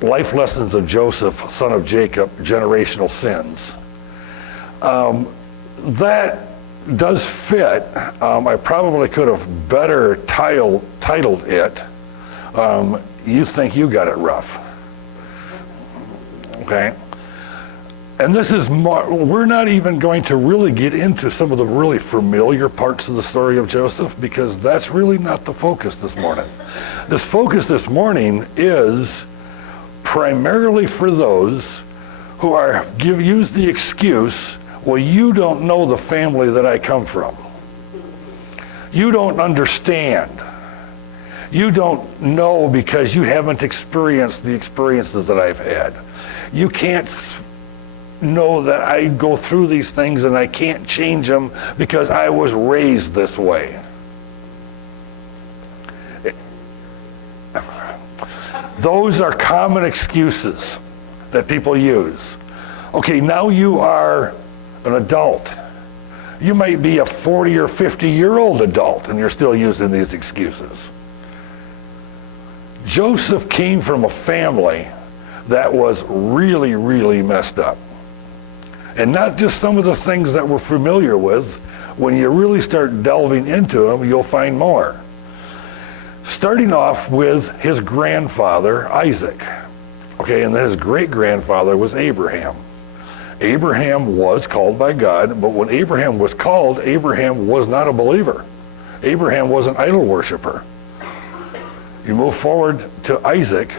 Life Lessons of Joseph, Son of Jacob, Generational Sins. That does fit. I probably could have better titled it, You Think You Got It Rough. Okay? And this is more, we're not even going to really get into some of the really familiar parts of the story of Joseph, because that's really not the focus this morning. This focus this morning is primarily for those who use the excuse, well, you don't know the family that I come from. You don't understand. You don't know because you haven't experienced the experiences that I've had. You can't know that I go through these things and I can't change them because I was raised this way. Those are common excuses that people use. Okay, now you are an adult. You might be a 40 or 50-year-old adult and you're still using these excuses. Joseph came from a family that was really, really messed up. And not just some of the things that we're familiar with. When you really start delving into them, you'll find more. Starting off with his grandfather, Isaac. Okay, and then his great-grandfather was Abraham. Abraham was called by God, but when Abraham was called, Abraham was not a believer. Abraham was an idol worshiper. You move forward to Isaac,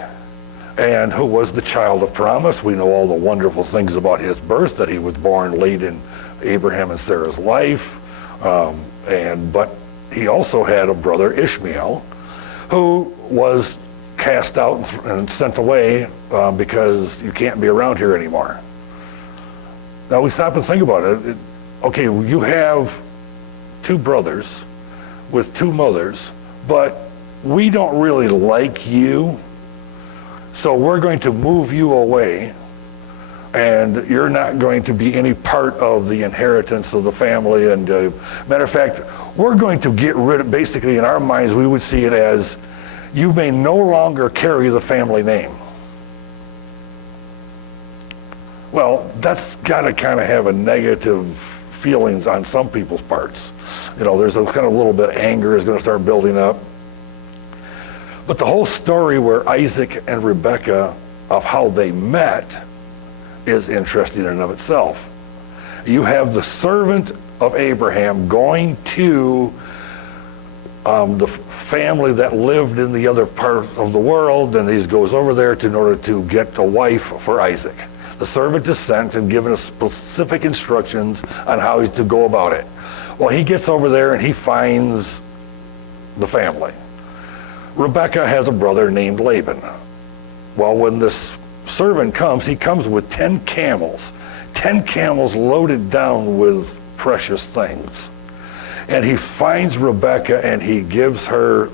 and who was the child of promise. We know all the wonderful things about his birth, that he was born late in Abraham and Sarah's life, but he also had a brother, Ishmael, who was cast out and sent away because you can't be around here anymore. Now we stop and think about it. Okay, you have two brothers with two mothers, but we don't really like you, so we're going to move you away, and you're not going to be any part of the inheritance of the family. And matter of fact, we're going to get rid of, basically in our minds, we would see it as, you may no longer carry the family name. Well, that's got to kind of have a negative feelings on some people's parts. You know, there's a kind of little bit of anger is going to start building up. But the whole story where Isaac and Rebekah, of how they met, is interesting in and of itself. You have the servant of Abraham going to the family that lived in the other part of the world, and he goes over there in order to get a wife for Isaac. The servant is sent and given specific instructions on how he's to go about it. Well, he gets over there and he finds the family. Rebekah has a brother named Laban. Well, when this servant comes, he comes with 10 camels. 10 camels loaded down with precious things. And he finds Rebekah and he gives her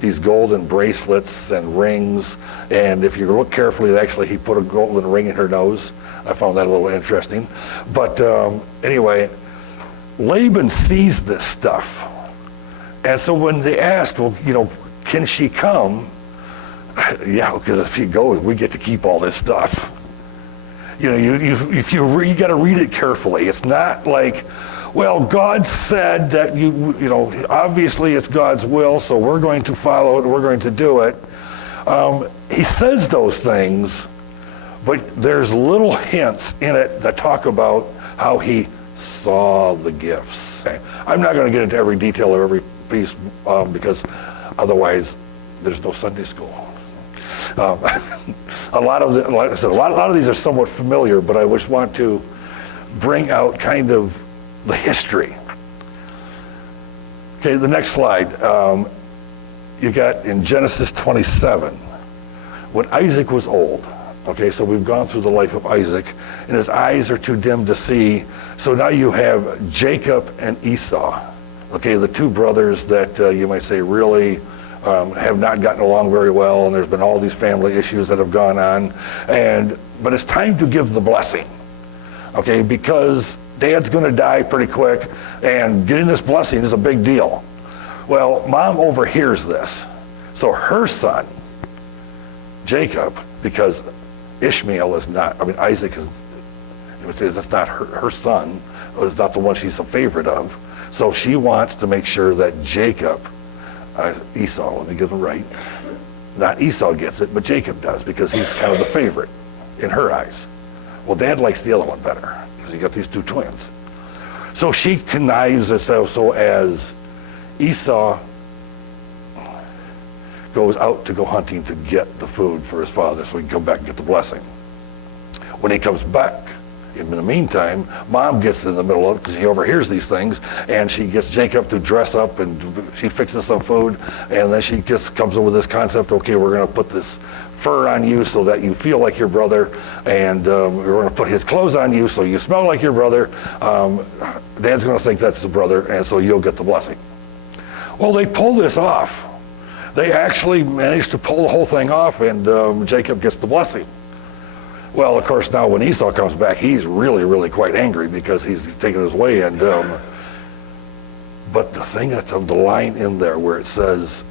these golden bracelets and rings. And if you look carefully, actually he put a golden ring in her nose. I found that a little interesting. But anyway, Laban sees this stuff. And so when they ask, well, you know, can she come? Yeah, because if she goes, we get to keep all this stuff. You know, you got to read it carefully. It's not like, well, God said that you know, obviously it's God's will, so we're going to follow it, we're going to do it. He says those things, but there's little hints in it that talk about how he saw the gifts. I'm not going to get into every detail of every piece because otherwise there's no Sunday school. A lot of these are somewhat familiar, but I just want to bring out kind of the history. Okay, the next slide. You got in Genesis 27, when Isaac was old. Okay, so we've gone through the life of Isaac, and his eyes are too dim to see. So now you have Jacob and Esau. Okay, the two brothers that you might say really have not gotten along very well, and there's been all these family issues that have gone on. But it's time to give the blessing. Okay, because Dad's going to die pretty quick, and getting this blessing is a big deal. Well, Mom overhears this. So her son, Jacob, because Ishmael is not, Isaac is, that's not her son, it's not the one she's a favorite of. So she wants to make sure that Jacob, Esau, let me get it right, not Esau gets it, but Jacob does, because he's kind of the favorite in her eyes. Well, Dad likes the other one better, because he got these two twins. So she connives herself so as Esau goes out to go hunting to get the food for his father so he can come back and get the blessing. When he comes back, in the meantime, Mom gets in the middle of it because he overhears these things, and she gets Jacob to dress up, and she fixes some food, and then she just comes up with this concept, okay, we're going to put this fur on you so that you feel like your brother, and we're going to put his clothes on you so you smell like your brother. Dad's going to think that's his brother, and so you'll get the blessing. Well, they pull this off. They actually managed to pull the whole thing off, and Jacob gets the blessing. Well, of course, now when Esau comes back, he's really, really quite angry because he's taken his way. And but the thing that's the line in there where it says,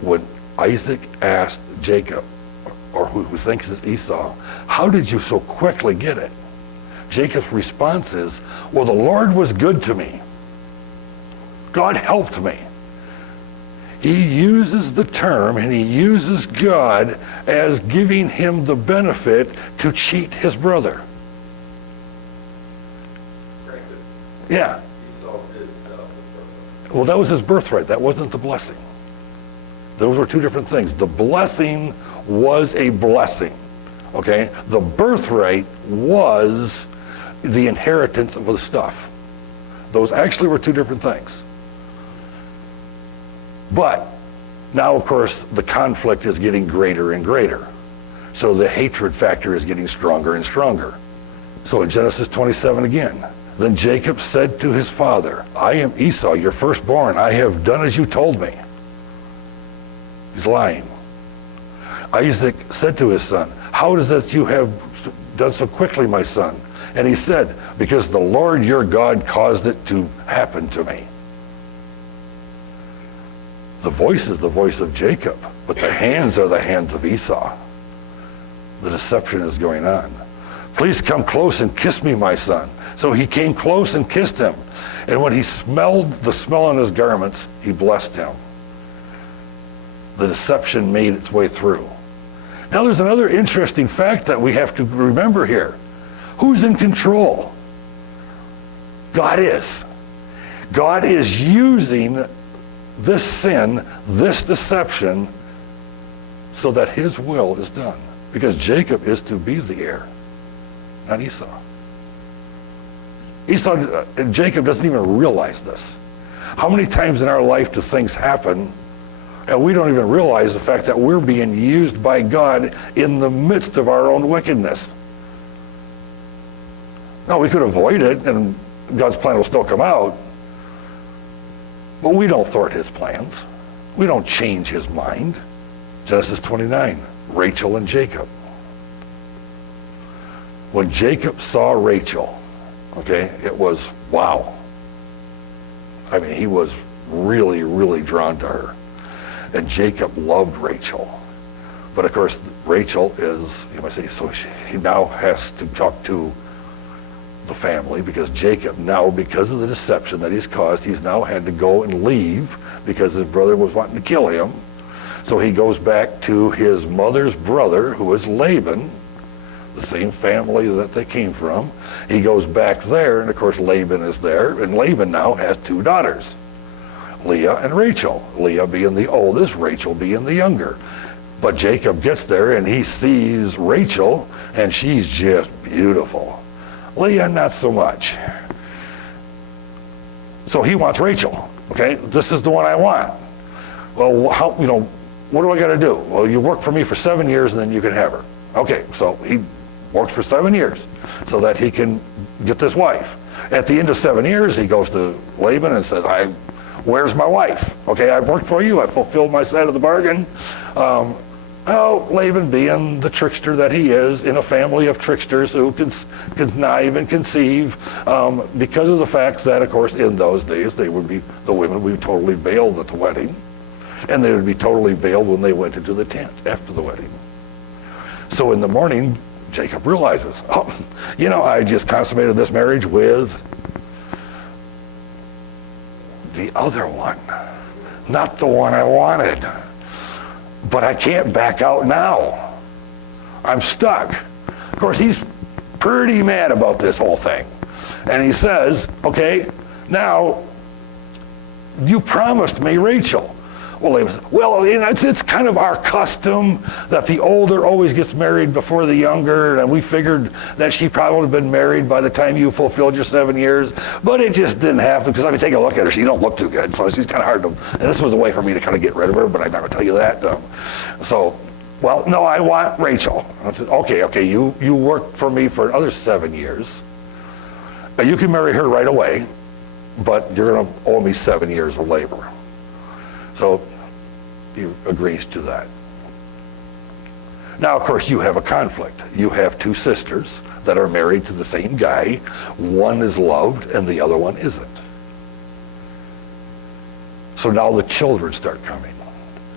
when Isaac asked Jacob, or who thinks it's Esau, how did you so quickly get it? Jacob's response is, well, the Lord was good to me. God helped me. He uses the term, and he uses God as giving him the benefit to cheat his brother. Yeah. Well, that was his birthright. That wasn't the blessing. Those were two different things. The blessing was a blessing. Okay? The birthright was the inheritance of the stuff. Those actually were two different things. But now, of course, the conflict is getting greater and greater. So the hatred factor is getting stronger and stronger. So in Genesis 27 again, then Jacob said to his father, I am Esau, your firstborn. I have done as you told me. He's lying. Isaac said to his son, how is it that you have done so quickly, my son? And he said, because the Lord your God caused it to happen to me. The voice is the voice of Jacob, but the hands are the hands of Esau. The deception is going on. Please come close and kiss me, my son. So he came close and kissed him. And when he smelled the smell on his garments, he blessed him. The deception made its way through. Now there's another interesting fact that we have to remember here. Who's in control? God is. God is using this sin, this deception, so that his will is done. Because Jacob is to be the heir, not Esau. Jacob doesn't even realize this. How many times in our life do things happen and we don't even realize the fact that we're being used by God in the midst of our own wickedness? Now, we could avoid it and God's plan will still come out. But we don't thwart his plans. We don't change his mind. Genesis 29, Rachel and Jacob. When Jacob saw Rachel, okay, it was wow. I mean, he was really, really drawn to her. And Jacob loved Rachel. But of course, Rachel is, you might say, so he now has to talk to the family, because Jacob now, because of the deception that he's caused, he's now had to go and leave because his brother was wanting to kill him. So he goes back to his mother's brother, who is Laban, the same family that they came from. He goes back there, and of course Laban is there, and Laban now has two daughters, Leah and Rachel. Leah being the oldest, Rachel being the younger. But Jacob gets there and he sees Rachel, and she's just beautiful. Leah, not so much. So he wants Rachel. Okay, this is the one I want. Well, how, what do I got to do? Well, you work for me for 7 years and then you can have her. Okay, so he works for 7 years so that he can get this wife. At the end of 7 years, he goes to Laban and says, where's my wife? Okay, I've worked for you. I fulfilled my side of the bargain. Laban, being the trickster that he is, in a family of tricksters who can connive and conceive, because of the fact that, of course, in those days, the women would be totally veiled at the wedding, and they would be totally veiled when they went into the tent after the wedding. So in the morning, Jacob realizes, I just consummated this marriage with the other one, not the one I wanted. But I can't back out now. I'm stuck. Of course, he's pretty mad about this whole thing. And he says, okay, now, you promised me Rachel. Well, it's kind of our custom that the older always gets married before the younger, and we figured that she probably been married by the time you fulfilled your 7 years, but it just didn't happen, because take a look at her, she don't look too good, so she's kind of hard to, and this was a way for me to kind of get rid of her, but I'm not going to tell you that. No, I want Rachel. I said, okay, you worked for me for another 7 years, you can marry her right away, but you're going to owe me 7 years of labor. So he agrees to that. Now, of course, you have a conflict. You have two sisters that are married to the same guy. One is loved and the other one isn't. So now the children start coming.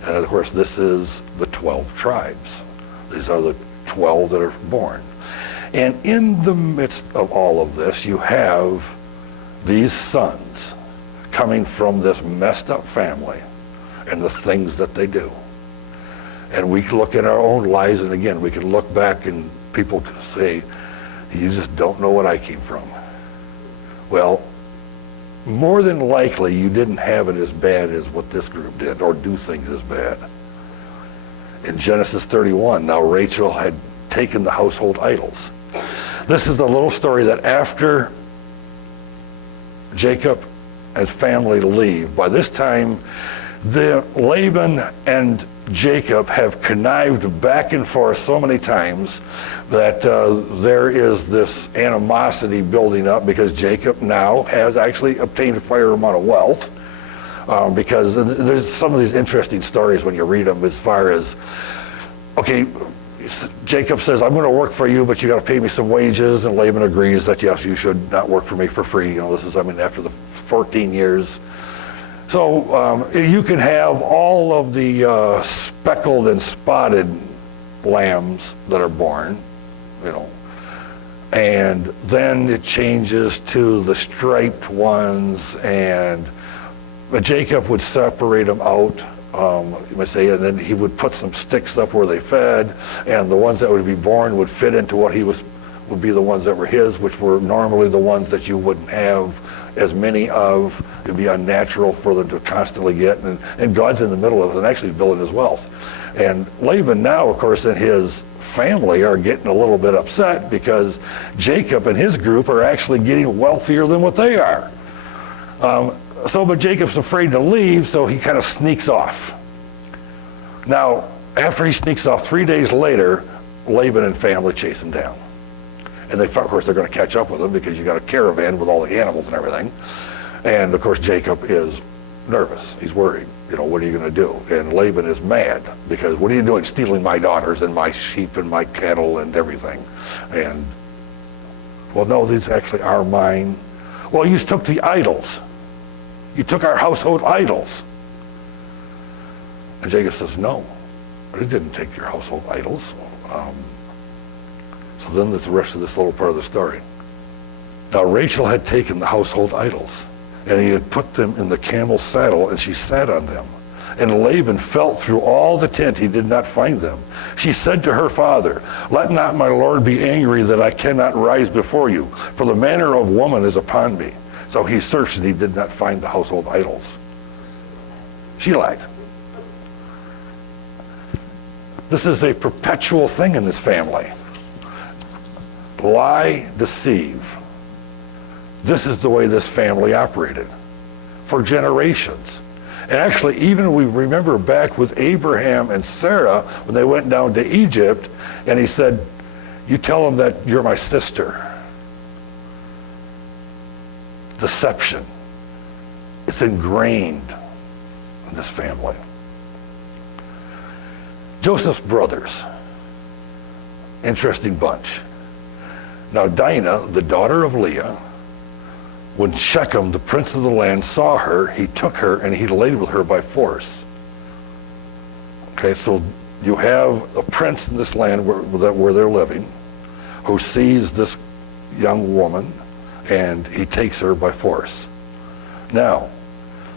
And of course, this is the 12 tribes. These are the 12 that are born. And in the midst of all of this, you have these sons coming from this messed up family and the things that they do. And we look in our own lives, and again, we can look back and people can say, you just don't know what I came from. Well, more than likely, you didn't have it as bad as what this group did, or do things as bad. In Genesis 31, now Rachel had taken the household idols. This is the little story that after Jacob and family leave, by this time, Laban and Jacob have connived back and forth so many times that there is this animosity building up, because Jacob now has actually obtained a fair amount of wealth. Because there's some of these interesting stories when you read them, as far as, okay, Jacob says, I'm going to work for you, but you got to pay me some wages. And Laban agrees that, yes, you should not work for me for free. This is, after the 14 years. So you can have all of the speckled and spotted lambs that are born, and then it changes to the striped ones, and Jacob would separate them out, you might say, and then he would put some sticks up where they fed, and the ones that would be born would fit into what would be the ones that were his, which were normally the ones that you wouldn't have as many of. It'd be unnatural for them to constantly get, and God's in the middle of it and actually building his wealth. And Laban now, of course, and his family are getting a little bit upset because Jacob and his group are actually getting wealthier than what they are. But Jacob's afraid to leave, so he kind of sneaks off. Now, after he sneaks off, 3 days later, Laban and family chase him down. And of course, they're going to catch up with him, because you got a caravan with all the animals and everything. And of course, Jacob is nervous. He's worried. What are you going to do? And Laban is mad, because what are you doing stealing my daughters and my sheep and my cattle and everything? And, well, no, these actually are mine. Well, you took the idols. You took our household idols. And Jacob says, no, I didn't take your household idols. So then there's the rest of this little part of the story. Now Rachel had taken the household idols, and he had put them in the camel's saddle, and she sat on them. And Laban felt through all the tent, he did not find them. She said to her father, let not my lord be angry that I cannot rise before you, for the manner of woman is upon me. So he searched, and he did not find the household idols. She lied. This is a perpetual thing in this family. Lie, deceive. This is the way this family operated for generations. And actually, even we remember back with Abraham and Sarah, when they went down to Egypt, and he said, you tell them that you're my sister. Deception. It's ingrained in this family. Joseph's brothers. Interesting bunch. Now Dinah, the daughter of Leah, when Shechem, the prince of the land, saw her, he took her and he laid with her by force. Okay, so you have a prince in this land where they're living who sees this young woman and he takes her by force. Now,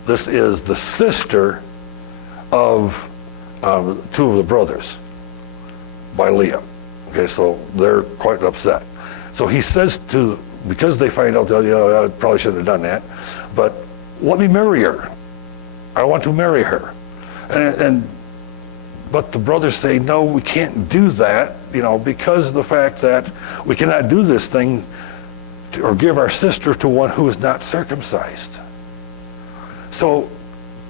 this is the sister of two of the brothers by Leah. Okay, so they're quite upset. So he says because they find out that, I probably shouldn't have done that, but let me marry her. I want to marry her. But the brothers say, no, we can't do that, because of the fact that we cannot do this thing or give our sister to one who is not circumcised. So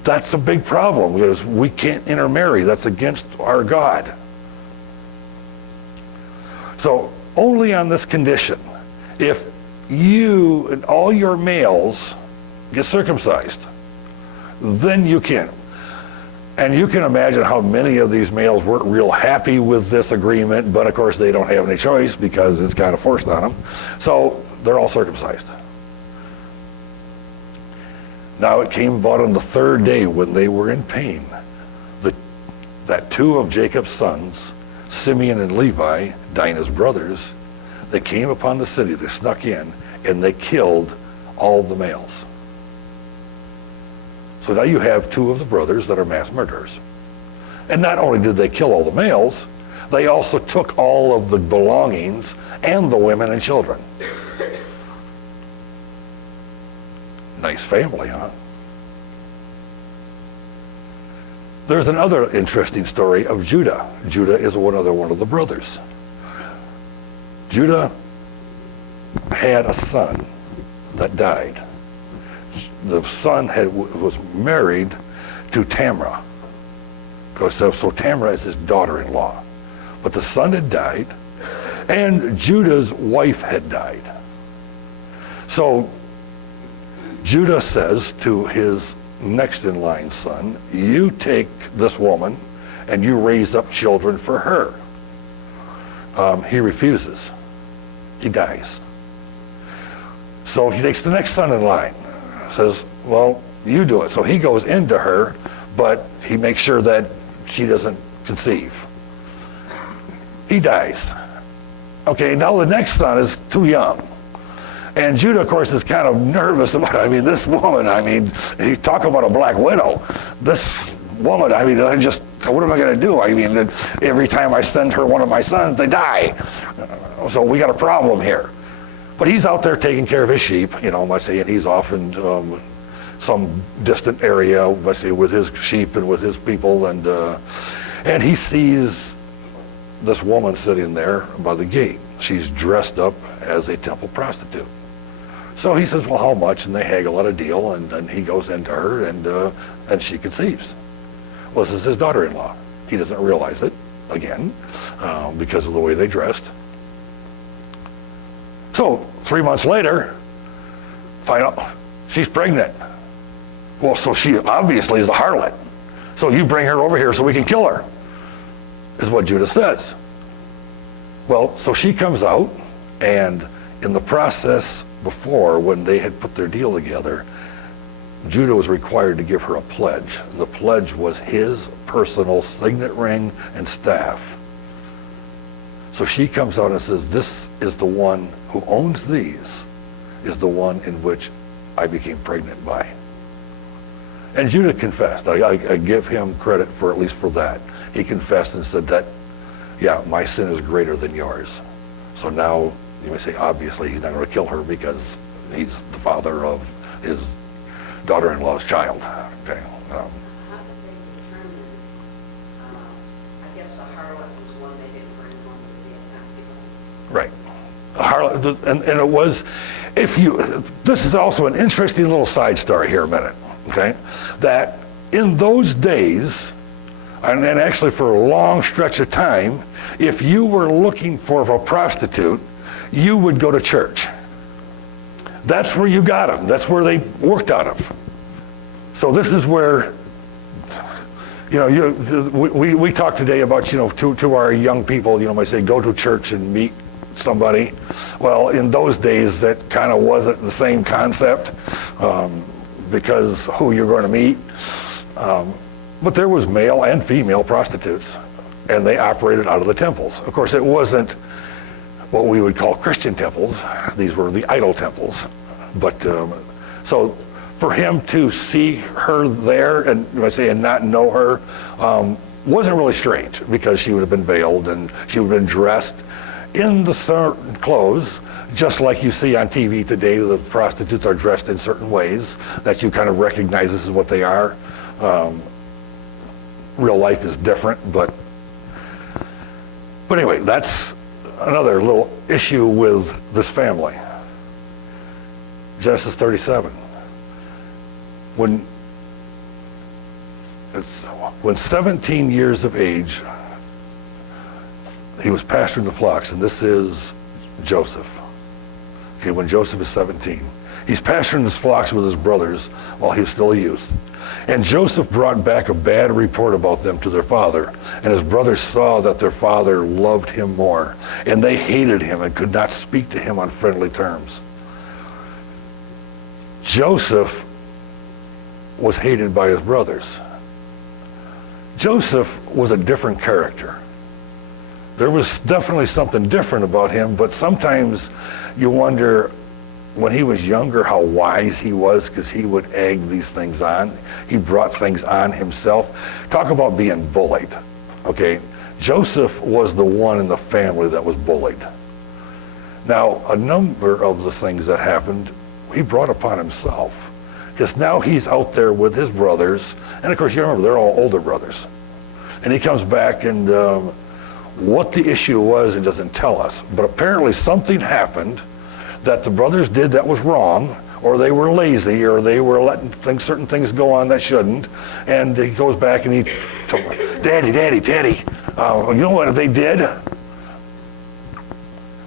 that's a big problem, because we can't intermarry. That's against our God. So only on this condition, if you and all your males get circumcised, then you can. And you can imagine how many of these males weren't real happy with this agreement, but of course they don't have any choice because it's kind of forced on them. So they're all circumcised. Now it came about on the third day when they were in pain, that two of Jacob's sons, Simeon and Levi, Dinah's brothers, they came upon the city, they snuck in, and they killed all the males. So now you have two of the brothers that are mass murderers. And not only did they kill all the males, they also took all of the belongings and the women and children. Nice family, huh? There's another interesting story of Judah. Judah is one of the brothers. Judah had a son that died. The son was married to Tamar. So Tamar is his daughter-in-law. But the son had died, and Judah's wife had died. So Judah says to his next in line son, you take this woman and you raise up children for her. He refuses. He dies. So he takes the next son in line, says, well, you do it. So he goes into her, but he makes sure that she doesn't conceive. He dies. Okay, now the next son is too young. And Judah, of course, is kind of nervous about it. This woman, you talk about a black widow. This woman, what am I going to do? Every time I send her one of my sons, they die. So we got a problem here. But he's out there taking care of his sheep, and he's off in some distant area, with his sheep and with his people, and he sees this woman sitting there by the gate. She's dressed up as a temple prostitute. So he says, well, how much? And they haggle out a deal, and then he goes into her, and she conceives. Well, this is his daughter-in-law. He doesn't realize it, again, because of the way they dressed. So 3 months later, find out she's pregnant. Well, so she obviously is a harlot. So you bring her over here so we can kill her, is what Judah says. Well, so she comes out, and in the process before, when they had put their deal together, Judah was required to give her a pledge. The pledge was his personal signet ring and staff. So she comes out and says, this is the one who owns these, is the one in which I became pregnant by. And Judah confessed. I give him credit for at least for that. He confessed and said that, yeah, my sin is greater than yours. So now you may say, obviously, he's not going to kill her because he's the father of his daughter-in-law's child. Okay. How did they determine, I guess a harlot was one they didn't bring home to be a Right. A harlot, and it was, this is also an interesting little side story here a minute, okay? That in those days, and actually for a long stretch of time, if you were looking for a prostitute, you would go to church. That's where you got them. That's where they worked out of. So this is where, we talk today about, to our young people, might say, go to church and meet somebody. Well, in those days, that kind of wasn't the same concept, because who you're going to meet. But there was male and female prostitutes. and they operated out of the temples. Of course, it wasn't what we would call Christian temples. These were the idol temples. But so for him to see her there, and when I say and not know her, wasn't really strange, because she would have been veiled and she would have been dressed in the certain clothes, just like you see on TV today. The prostitutes are dressed in certain ways that you kind of recognize this is what they are. Real life is different, but anyway, that's another little issue with this family. Genesis 37. When 17 years of age, he was pasturing the flocks, and this is Joseph. Okay, when Joseph is 17. He's pasturing his flocks with his brothers while he was still a youth. And Joseph brought back a bad report about them to their father, and his brothers saw that their father loved him more, and they hated him and could not speak to him on friendly terms. Joseph was hated by his brothers. Joseph was a different character. There was definitely something different about him, but sometimes you wonder, when he was younger, how wise he was, because he would egg these things on. He brought things on himself. Talk about being bullied, okay? Joseph was the one in the family that was bullied. Now, a number of the things that happened, he brought upon himself, because now he's out there with his brothers, and of course, you remember, they're all older brothers. And he comes back, and what the issue was, it doesn't tell us, but apparently something happened that the brothers did that was wrong, or they were lazy, or they were letting certain things go on that shouldn't. And he goes back and he told me, Daddy, you know what they did?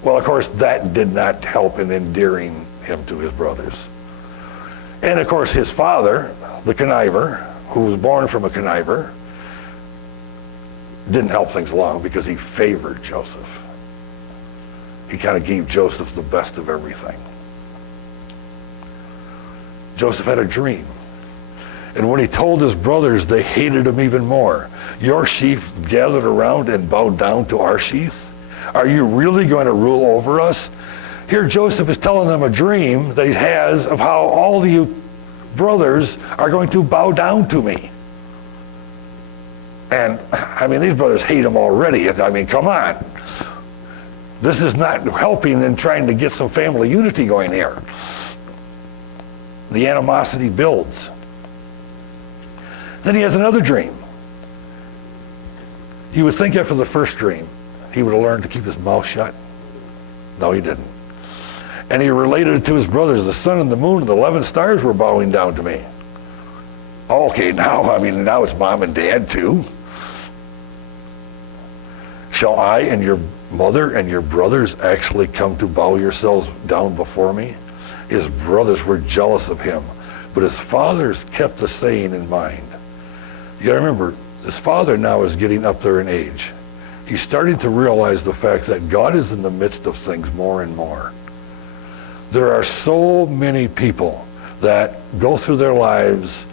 Well, of course, that did not help in endearing him to his brothers. And of course, his father, the conniver, who was born from a conniver, didn't help things along, because he favored Joseph. He kind of gave Joseph the best of everything. Joseph had a dream. And when he told his brothers, they hated him even more. Your sheep gathered around and bowed down to our sheath? Are you really going to rule over us? Here Joseph is telling them a dream that he has of how all of you brothers are going to bow down to me. And I mean, these brothers hate him already. I mean, come on. This is not helping in trying to get some family unity going here. The animosity builds. Then he has another dream. You would think after the first dream, he would have learned to keep his mouth shut. No, he didn't. And he related it to his brothers. The sun and the moon and the 11 stars were bowing down to me. Okay, now it's mom and dad too. Shall I and your mother and your brothers actually come to bow yourselves down before me? His brothers were jealous of him, but his fathers kept the saying in mind. You gotta remember, his father now is getting up there in age. He's starting to realize the fact that God is in the midst of things more and more. There are so many people that go through their lives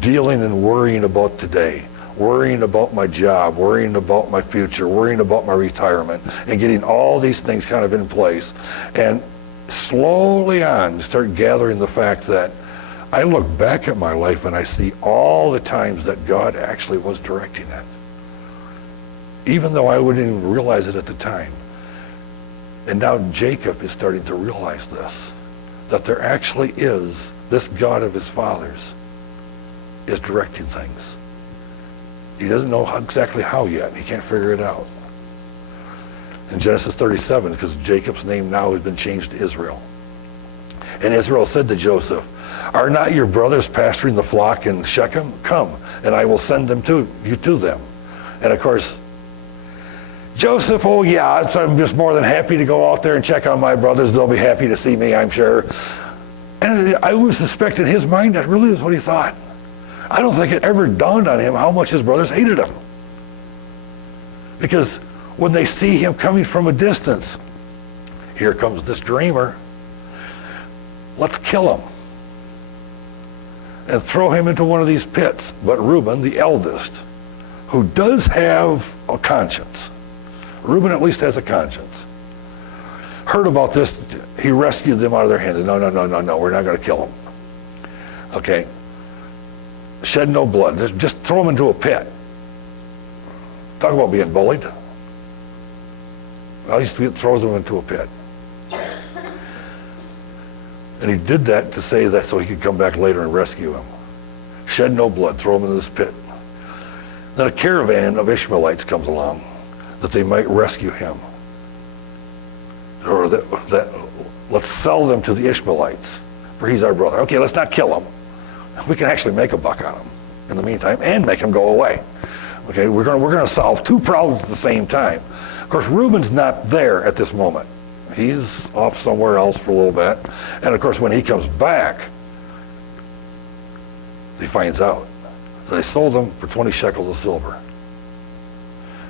dealing and worrying about today, worrying about my job, worrying about my future, worrying about my retirement, and getting all these things kind of in place. And slowly on, start gathering the fact that I look back at my life and I see all the times that God actually was directing it, even though I wouldn't even realize it at the time. And now Jacob is starting to realize this, that there actually is this God of his fathers is directing things. He doesn't know exactly how yet. He can't figure it out. In Genesis 37, because Jacob's name now has been changed to Israel. And Israel said to Joseph, are not your brothers pasturing the flock in Shechem? Come, and I will send them to you to them. And of course, Joseph, oh yeah, I'm just more than happy to go out there and check on my brothers. They'll be happy to see me, I'm sure. And I would suspect in his mind that really is what he thought. I don't think it ever dawned on him how much his brothers hated him. Because when they see him coming from a distance, here comes this dreamer. Let's kill him and throw him into one of these pits. But Reuben, the eldest, who does have a conscience. Reuben at least has a conscience. Heard about this, he rescued them out of their hands. No, we're not going to kill them. Okay. Shed no blood. Just throw them into a pit. Talk about being bullied. Well, he throws them into a pit. And he did that to say that so he could come back later and rescue him. Shed no blood, throw him in this pit. Then a caravan of Ishmaelites comes along that they might rescue him. Or let's sell them to the Ishmaelites, for he's our brother. Okay, let's not kill him. We can actually make a buck on him in the meantime and make him go away. Okay, we're going to solve two problems at the same time. Of course, Reuben's not there at this moment. He's off somewhere else for a little bit. And of course, when he comes back, he finds out. So they sold him for 20 shekels of silver.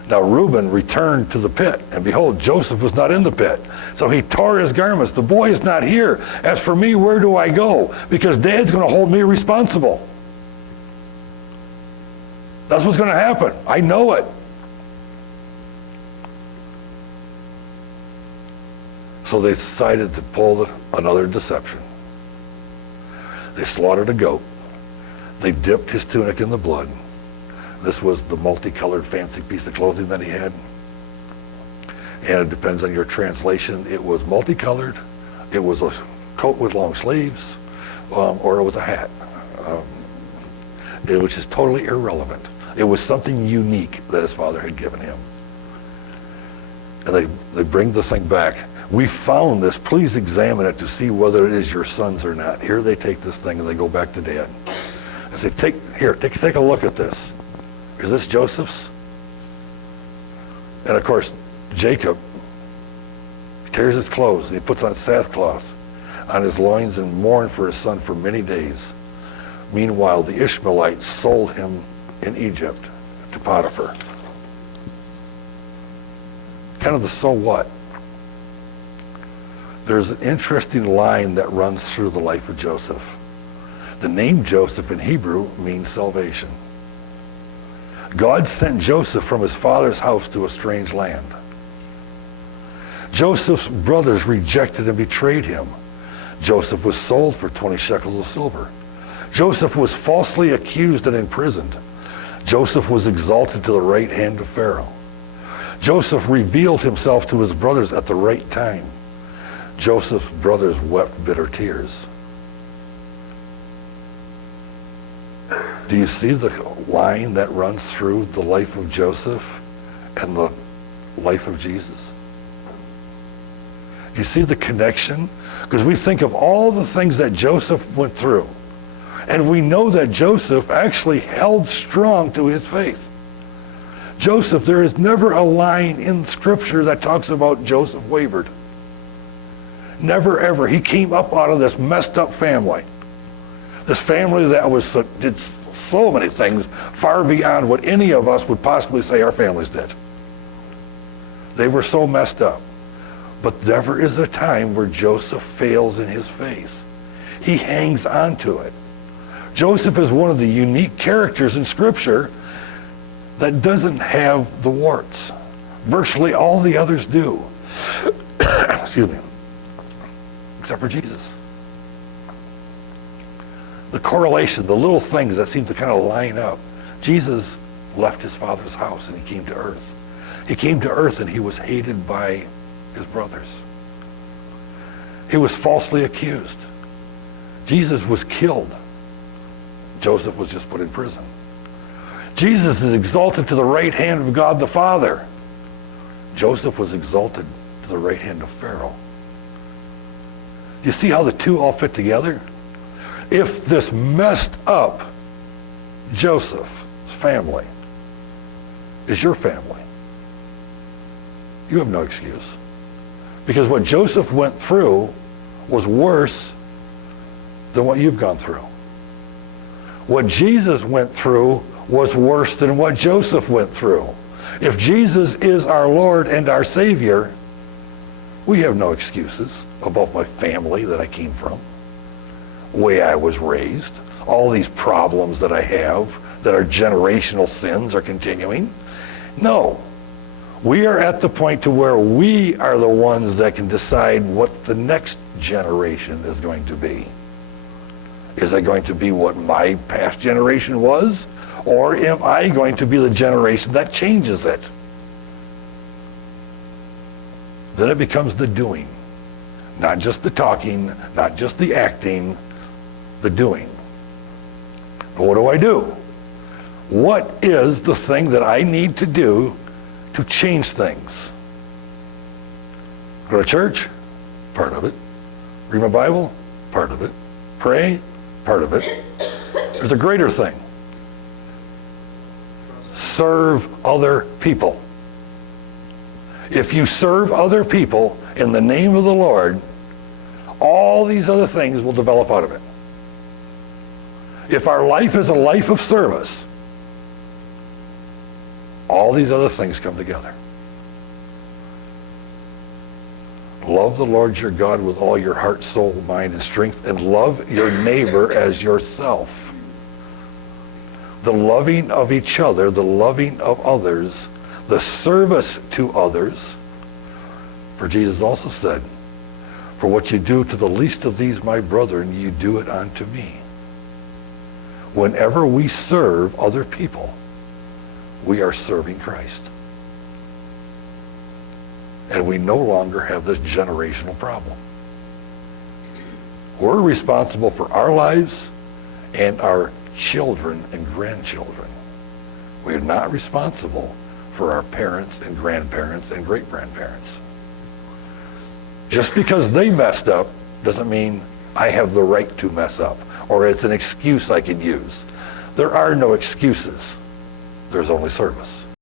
Now Reuben returned to the pit, and behold, Joseph was not in the pit. So he tore his garments. The boy is not here. As for me, where do I go? Because Dad's going to hold me responsible. That's what's going to happen. I know it. So they decided to pull another deception. They slaughtered a goat. They dipped his tunic in the blood. This was the multicolored fancy piece of clothing that he had. And it depends on your translation. It was multicolored. It was a coat with long sleeves, or it was a hat. It was just totally irrelevant. It was something unique that his father had given him. And they bring the thing back. We found this. Please examine it to see whether it is your son's or not. Here they take this thing and they go back to Dad. And say, take a look at this. Is this Joseph's? And of course, Jacob tears his clothes and he puts on sackcloth on his loins and mourned for his son for many days. Meanwhile, the Ishmaelites sold him in Egypt to Potiphar. Kind of the so what. There's an interesting line that runs through the life of Joseph. The name Joseph in Hebrew means salvation. God sent Joseph from his father's house to a strange land. Joseph's brothers rejected and betrayed him. Joseph was sold for 20 shekels of silver. Joseph was falsely accused and imprisoned. Joseph was exalted to the right hand of Pharaoh. Joseph revealed himself to his brothers at the right time. Joseph's brothers wept bitter tears. Do you see the line that runs through the life of Joseph and the life of Jesus? Do you see the connection? Because we think of all the things that Joseph went through. And we know that Joseph actually held strong to his faith. Joseph, there is never a line in Scripture that talks about Joseph wavered. Never, ever. He came up out of this messed up family. This family that did so many things far beyond what any of us would possibly say our families did. They were so messed up. But never is a time where Joseph fails in his faith. He hangs on to it. Joseph is one of the unique characters in Scripture that doesn't have the warts. Virtually all the others do. Excuse me. Except for Jesus. The correlation, the little things that seem to kind of line up. Jesus left his father's house and he came to earth. He came to earth and he was hated by his brothers. He was falsely accused. Jesus was killed. Joseph was just put in prison. Jesus is exalted to the right hand of God the Father. Joseph was exalted to the right hand of Pharaoh. Do you see how the two all fit together? If this messed up Joseph's family is your family, you have no excuse. Because what Joseph went through was worse than what you've gone through. What Jesus went through was worse than what Joseph went through. If Jesus is our Lord and our Savior, we have no excuses about my family that I came from. way I was raised, all these problems that I have that are generational sins are continuing. No. We are at the point to where we are the ones that can decide what the next generation is going to be. Is it going to be what my past generation was? Or am I going to be the generation that changes it? Then it becomes the doing. Not just the talking, not just the acting, the doing. What do I do? What is the thing that I need to do to change things? Go to church? Part of it. Read my Bible? Part of it. Pray? Part of it. There's a greater thing. Serve other people. If you serve other people in the name of the Lord, all these other things will develop out of it. If our life is a life of service, all these other things come together. Love the Lord your God with all your heart, soul, mind, and strength, and love your neighbor as yourself. The loving of each other, the loving of others, the service to others. For Jesus also said, for what you do to the least of these, my brethren, you do it unto me. Whenever we serve other people, we are serving Christ. And we no longer have this generational problem. We're responsible for our lives and our children and grandchildren. We are not responsible for our parents and grandparents and great-grandparents. Just because they messed up doesn't mean I have the right to mess up, or it's an excuse I can use. There are no excuses. There's only service.